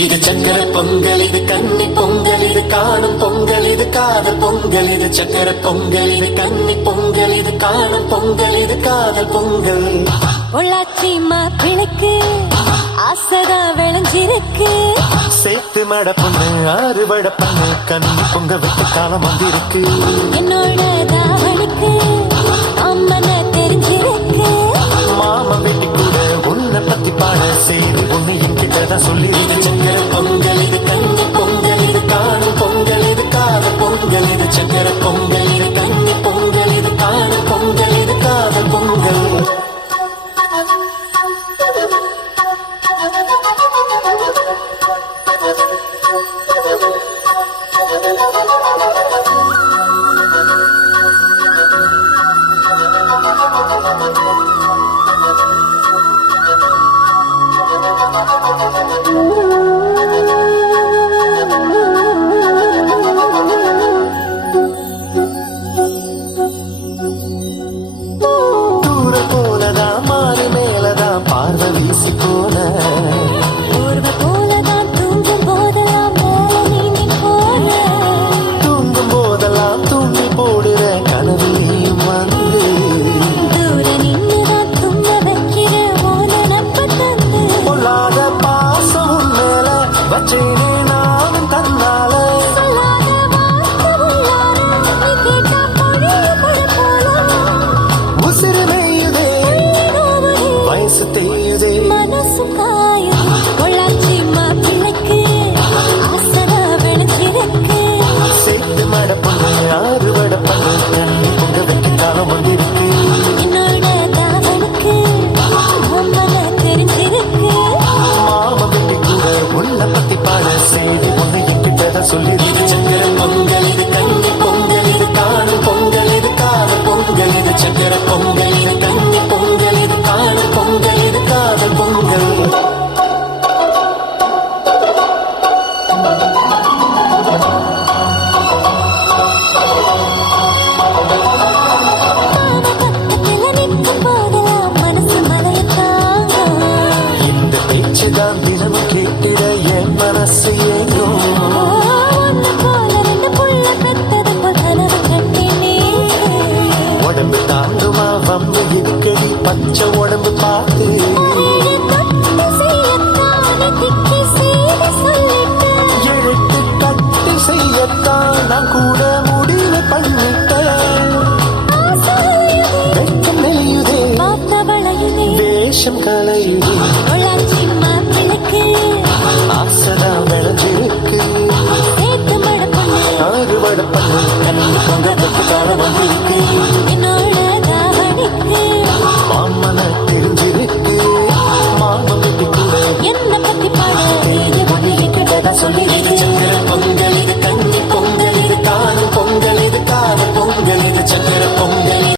இது சக்கர பொங்கல், இது கன்னி பொங்கல், இது காணும் பொங்கல், இது காதல் பொங்கல். இது சக்கர பொங்கல், இது கன்னி பொங்கல், இது காணும் பொங்கல், இது காதல் பொங்கல். பொள்ளாச்சி மாப்பிளைக்கு ஆசைதா விளைஞ்சிருக்கு. சேத்து மட பொண்ணு ஆறு வட பொண்ணு கன்னி பொங்க விட்டு காலம் வந்திருக்கு. என்னோட தாவணிக்கு அம்மன தெரிஞ்சிருக்கு. மாமா வெட்டி கூட உன்னை பத்தி பாட செய்து உன்னை என்கிட்டதான் சொல்லி. இது சக்கர பொங்கல், இது கன்னி பொங்கல், இது காணும் பொங்கல், இது காதல் பொங்கல். இது சக்கர பொங்கல், இது கன்னி பொங்கல், இது காணும் பொங்கல், இது காதல் பொங்கல். பச்சை உடம்பு பார்த்து எழுத்து கட்டி செய்யத்தான் நான் கூட முடிவு பண்ணிட்டேன். வெட்கம் நெளியுதே, வேஷம் கலையுதே, ஆசைதான் விளைஞ்சிருக்கு. ஆறு வட பண்ணு கண்ணி பொங்க காலம் வந்து